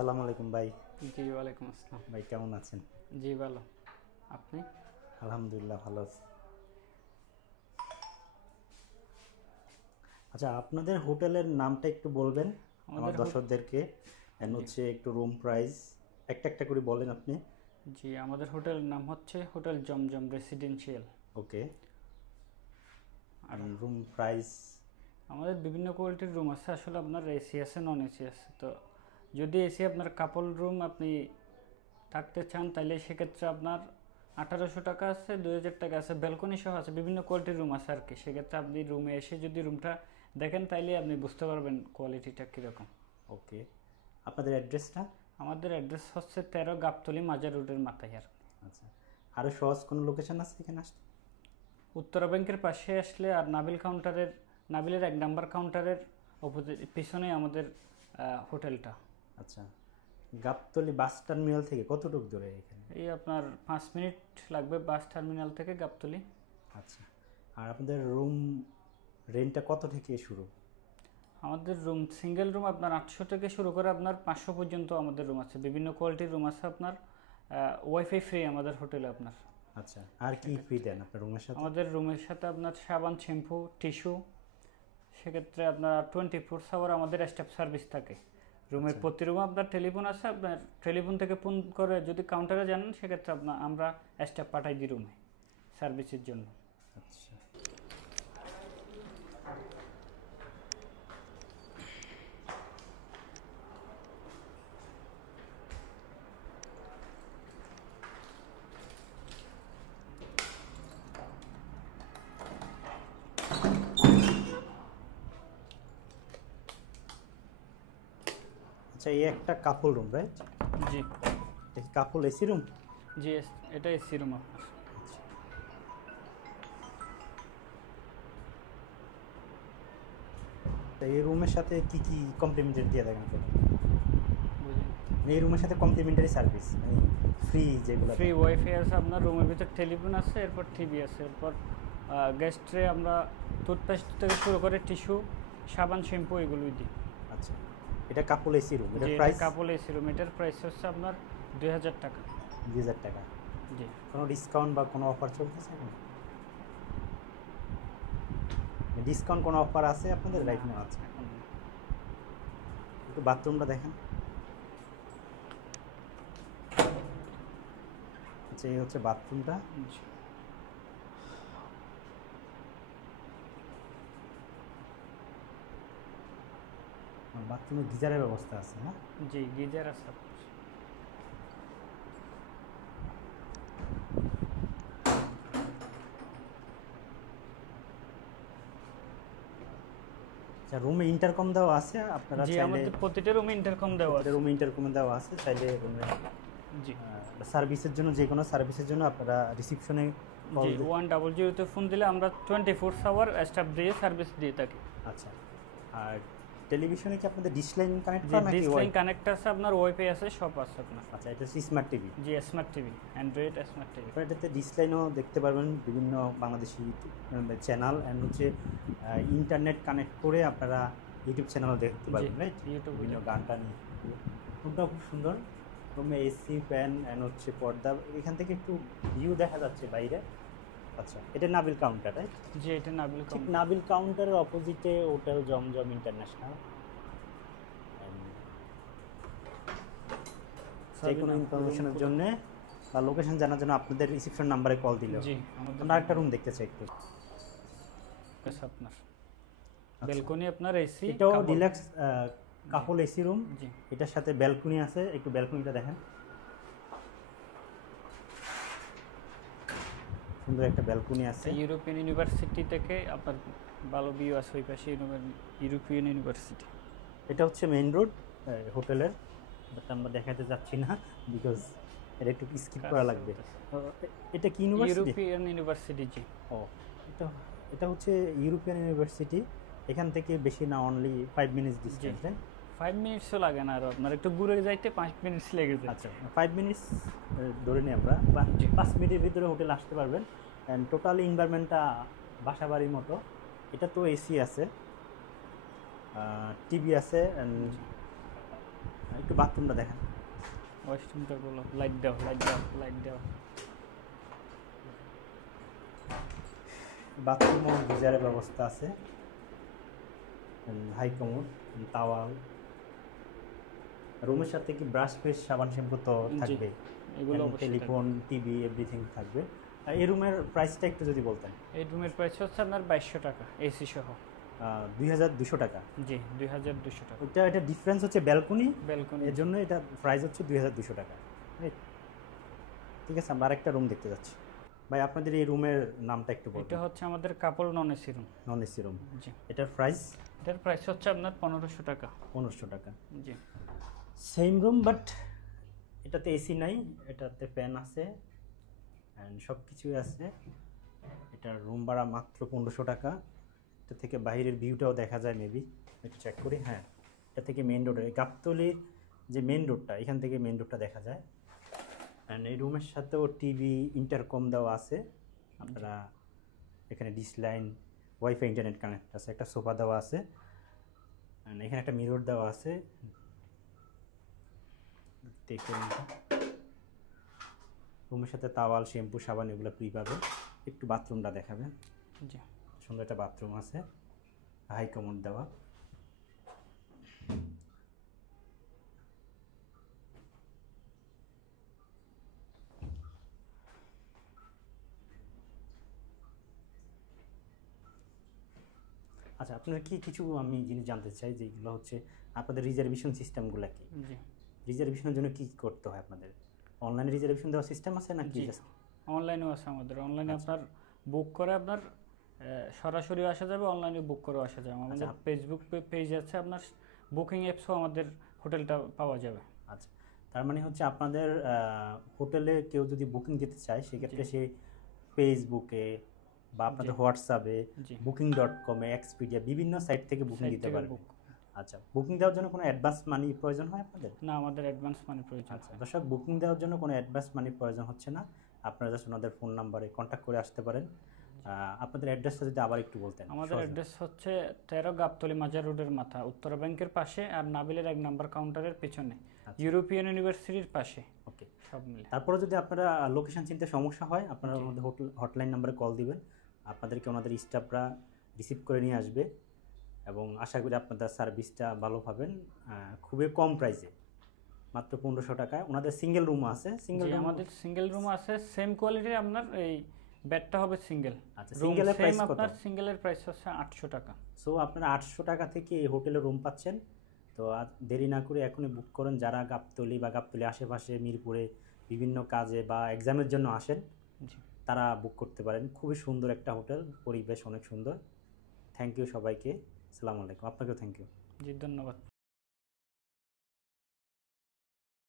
আসসালামু আলাইকুম ভাই। জি, ওয়ালাইকুম আসসালাম। ভাই কেমন আছেন? জি, ভালো। আপনি? আলহামদুলিল্লাহ ভালো আছি। আচ্ছা, আপনাদের হোটেলের নামটা একটু বলবেন আমার আমাদের দর্শকদেরকে, এন্ড জি হচ্ছে একটু রুম প্রাইস একটা একটা করে বলেন আপনি। জি আমাদের হোটেলের নাম হচ্ছে হোটেল জমজম রেসিডেন্সিয়াল। ওকে। আর রুম প্রাইস? আমাদের বিভিন্ন কোয়ালিটির রুম আছে, আসলে আপনার এসি আছে, নন এসি আছে। তো যদি এসি আপনার কাপল রুম আপনি থাকতে চান, তাহলে সেক্ষেত্রে আপনার 1800 টাকা আছে, 2000 টাকা আছে, ব্যালকনি সহ আছে, বিভিন্ন কোয়ালিটির রুম আছে আর কি। সেক্ষেত্রে আপনি রুমে এসে যদি রুমটা দেখেন, তাইলে আপনি বুঝতে পারবেন কোয়ালিটিটা কীরকম। ওকে। আপনাদের অ্যাড্রেসটা? আমাদের অ্যাড্রেস হচ্ছে 13 গাবতলী মাজার রোডের মাথায় আর কি। আচ্ছা, আরও সহজ কোনো লোকেশন আছে এখানে আসতে? উত্তরা ব্যাংকের পাশে আসলে, আর নাবিলের 1 নাম্বার কাউন্টারের পিছনে আমাদের হোটেলটা। আচ্ছা, গাবতলী বাস টার্মিনাল থেকে কতটুকু দূরে এখানে? এই আপনার 5 মিনিট লাগবে বাস টার্মিনাল থেকে গাবতলী। আচ্ছা, আর আপনাদের রুম রেন্টটা কত থেকে শুরু? আমাদের রুম সিঙ্গেল রুম আপনার 800 থেকে শুরু করে আপনার 500 পর্যন্ত আমাদের রুম আছে, বিভিন্ন কোয়ালিটির রুম আছে। আপনার ওয়াইফাই ফ্রি আমাদের হোটেলে আপনার। আচ্ছা, আর কি ফ্রি দেন আপনার রুমের সাথে? আমাদের রুমের সাথে আপনার সাবান, শ্যাম্পু, টিস্যু। সেক্ষেত্রে আপনার 24 আওয়ার আমাদের স্টাফ সার্ভিস থাকে রুমের। প্রতি রুমে আপনার টেলিফোন আছে, আপনার টেলিফোন থেকে ফোন করে যদি কাউন্টারে জানেন, সেক্ষেত্রে আমরা স্টাফ পাঠাই দিই রুমে সার্ভিসের জন্য। আচ্ছা, আচ্ছা, এই একটা কাপল রুম, রাইট? জি এটা কি কাপল এসি রুম? জি, এটা এসি রুম আপনার। আচ্ছা, তা এই রুমের সাথে কি কি কমপ্লিমেন্টারি দিয়ে থাকেন আপনি? বুঝলেন, এই রুমের সাথে কমপ্লিমেন্টারি সার্ভিস মানে ফ্রি যেগুলো ফ্রি ওয়াইফাই আছে আপনার রুমের ভিতর, টেলিফোন আছে, এরপর টিভি আছে, এরপর গেস্টে আমরা টুথপেস্ট থেকে শুরু করে টিস্যু, সাবান, শ্যাম্পু এগুলোই দিই। আচ্ছা, এটা কাপল এসি রুম, জি, এটার এটা প্রাইস কাপল এসি রুম, এটার প্রাইস হচ্ছে আপনার 2000 টাকা। 2000 টাকা। জি, কোনো ডিসকাউন্ট বা কোনো অফার চলতেছে এখন? ডিসকাউন্ট কোনো অফার আছে আপনাদের রাইট নাও? আছে। এখন না। একটু বাথরুমটা দেখেন। আচ্ছা, এই হচ্ছে বাথরুমটা। জি বাথরুমে গিজারের ব্যবস্থা আছে না? জি, গিজার আছে আপনার। আচ্ছা, রুমে ইন্টারকম দেওয়া আছে, আপনারা জি, চাইলে আমাদের প্রতিটা রুমে ইন্টারকম দেওয়া আছে। রুমে ইন্টারকম দেওয়া আছে, চাইলে রুমে জি সার্ভিসের জন্য, যে কোনো সার্ভিসের জন্য আপনারা রিসিপশনে জি 100 ফোন দিলে আমরা 24 আওয়ার স্টাফ দিয়ে সার্ভিস দিয়ে থাকি। আচ্ছা, আর টেলিভিশনে কি আপনাদের ডিশ লাইন কানেক্ট জি, করা নাকি ডিশ লাইন কানেক্ট আছে আপনার, ওয়াইফাই আছে, সব আছে আপনার। আচ্ছা, এটা হচ্ছে স্মার্ট টিভি। জি, smart TV, Android smart TV. আপনার এটাতে ডিশ লাইনও দেখতে পারবেন, বিভিন্ন বাংলাদেশি চ্যানেল, অ্যান্ড হচ্ছে ইন্টারনেট কানেক্ট করে আপনারা ইউটিউব চ্যানেলও দেখতে পারবেন, রাইট? ইউটিউব বিভিন্ন গান টান। রুমটাও খুব সুন্দর। রুমে এসি, ফ্যান, অ্যান্ড হচ্ছে পর্দা। এখান থেকে একটু ভিউ দেখা যাচ্ছে বাইরে। আচ্ছা, এটা নাবিল কাউন্টার, রাইট? জি, এটা নাবিল ঠিক কাউন্টার। নাবিল কাউন্টারের অপোজিটে হোটেল জমজম ইন্টারন্যাশনাল। যে কোনো ইনফরমেশনের জন্য বা লোকেশন জানার জন্য আপনাদের রিসেপশন নাম্বারে কল দিলেও। জি, আমাদের আমরা একটা রুম দেখতে চাই একটু। আপনার ব্যালকনি, আপনার এসি, এটাও ডিলাক্স কাপল এসি রুম। জি এটার সাথে ব্যালকনি আছে, একটু ব্যালকনিটা দেখেন। সুন্দর একটা ব্যালকনি আছে। ইউরোপিয়ান ইউনিভার্সিটি থেকে আপনার ভালো ভিউ আছে ওই পাশে, ইউরোপিয়ান ইউনিভার্সিটি। এটা হচ্ছে মেইন রোড হোটেলের, বাট আমরা দেখাতে যাচ্ছি না বিকজ এটা একটু স্কিপ করা লাগবে। এটা কি ইউনিভার্সিটি? European university. জি, ও, এটা এটা হচ্ছে ইউরোপিয়ান ইউনিভার্সিটি। এখান থেকে বেশি না, অনলি 5 মিনিটস ডিস্টেন্স। 5 মিনিটসও লাগে না, আরও আপনার একটু ঘুরে যাইতে 5 মিনিটস লেগে যায়। আচ্ছা, 5 মিনিটস ধরে নিই আমরা, বা জি। 5 মিনিটের ভিতরে হোটেল আসতে পারবেন। অ্যান্ড টোটালি এনভায়রনমেন্টটা বাসা বাড়ির মতো। এটা তো এসি আছে, টিভি আছে, একটু বাথরুমটা দেখেন। ওয়াশরুমটা বলো, লাইট দাও, লাইট দাও, লাইট দাও। বাথরুম ও গিজারের ব্যবস্থা আছে, হাই কমোড, তাওয়াল। রুমের সাথে কি ব্রাশ, পেস্ট, সাবান, শ্যাম্পু তো থাকবে, এগুলো অবশ্যই টেলিফোন, টিভি, এভরিথিং থাকবে। আর এই রুমের প্রাইসটা একটু যদি বলতেন। এই রুমের প্রাইস হচ্ছে আপনার 2200 টাকা এসি সহ। 2200 টাকা। জি 2200 টাকা। এটা ডিফারেন্স হচ্ছে ব্যালকনি, ব্যালকনি, এর জন্য এটা প্রাইস হচ্ছে 2200 টাকা। রাইট, ঠিক আছে। আমরা আরেকটা রুম দেখতে যাচ্ছি। ভাই আপনাদের এই রুমের নামটা একটু বলুন। এটা হচ্ছে আমাদের couple non AC room. Non AC room. জি, এটার প্রাইস এটার প্রাইস হচ্ছে আপনার 1500 টাকা। 1500 টাকা। জি, সেম রুম, বাট এটাতে এসি নাই, এটাতে ফ্যান আছে অ্যান্ড সব কিছুই আছে। এটার রুম ভাড়া মাত্র 1500 টাকা। এটা থেকে বাইরের ভিউটাও দেখা যায়, মেবি একটু চেক করি। হ্যাঁ, এটা থেকে মেন রোডের গাবতলির যে মেন রোডটা, এখান থেকে মেন রোডটা দেখা যায়। অ্যান্ড এই রুমের সাথেও টিভি, ইন্টারকম দেওয়া আছে। আপনারা এখানে dish line, wifi, internet connect আছে। একটা সোফা দেওয়া আছে অ্যান্ড এখানে একটা মিরর দেওয়া আছে। দেখুন, রুমের সাথে তাওয়াল, শ্যাম্পু, সাবান এগুলো ফ্রি পাবেন। একটু বাথরুমটা দেখাবেন। জি, সুন্দর একটা বাথরুম আছে, হাই কমোড দেওয়া। আচ্ছা, আপনার কি কিছু আমি জিনিস জানতে চাই, যেগুলো হচ্ছে আপনাদের রিজার্ভেশন সিস্টেমগুলো কি? জি, রিজার্ভেশনের জন্য কি করতে হয় আপনাদের? অনলাইনে রিজার্ভেশন দেওয়ার সিস্টেম আছে নাকি? জি, অনলাইনেও আছে আমাদের। অনলাইনে আপনার বুক করে আপনার সরাসরি আসা যাবে, অনলাইনে বুক করেও আসা যাবে। আমাদের ফেসবুক পেজ আছে, আপনার বুকিং অ্যাপসও আমাদের হোটেলটা পাওয়া যাবে। আচ্ছা, তার মানে হচ্ছে আপনাদের হোটেলে কেউ যদি বুকিং দিতে চায়, সেক্ষেত্রে সে ফেসবুকে বা আপনাদের হোয়াটসঅ্যাপে, জি, booking.com, এক্সপিডিয়া, বিভিন্ন সাইট থেকে বুকিং সাইট দিতে থেকে পারবে। বুক। আচ্ছা, বুকিং দেওয়ার জন্য কোনো অ্যাডভান্স মানি প্রয়োজন হয় আপনাদের? না, আমাদের অ্যাডভান্স মানি প্রয়োজন। আচ্ছা দর্শক, বুকিং দেওয়ার জন্য কোনো অ্যাডভান্স মানি প্রয়োজন হচ্ছে না। আপনারা জাস্ট ওনাদের ফোন নাম্বারে কন্ট্যাক্ট করে আসতে পারেন। আপনাদের অ্যাড্রেসটা যদি আবার একটু বলতেন। আমাদের অ্যাড্রেস হচ্ছে 13 গাবতলী মাজার রোডের মাথা, উত্তরা ব্যাংকের পাশে, আর নাবিলের 1 নাম্বার কাউন্টারের পেছনে, ইউরোপিয়ান ইউনিভার্সিটির পাশে, ওকে। সব মিলে। তারপরে যদি আপনারা লোকেশন চিনতে সমস্যা হয়, আপনারা আমাদের হটলাইন নাম্বারে কল দিবেন। আপনাদেরকে ওনাদের স্টাফরা রিসিভ করে নিয়ে আসবে এবং আশা করি আপনাদের সার্ভিসটা ভালো পাবেন। খুবই কম প্রাইসে, মাত্র 1500 টাকায়। ওনাদের সিঙ্গেল রুমও আছে। আমাদের সিঙ্গেল রুম আছে, সেম কোয়ালিটির। আপনার এই বেডটা হবে সিঙ্গেল। আচ্ছা, সিঙ্গেলের প্রাইস কত? আপনার সিঙ্গেলের প্রাইস হচ্ছে 800 টাকা। সো আপনারা 800 টাকা থেকে এই হোটেলে রুম পাচ্ছেন। তো দেরি না করে এখনই বুক করেন। যারা গাবতলী বা গাবতলী আশেপাশে, মিরপুরে বিভিন্ন কাজে বা এক্সামের জন্য আসেন, তারা বুক করতে পারেন। খুবই সুন্দর একটা হোটেল, পরিবেশ অনেক সুন্দর। থ্যাংক ইউ সবাইকে। আসসালামু আলাইকুম। আপনাকেও থ্যাংক ইউ। জি, ধন্যবাদ।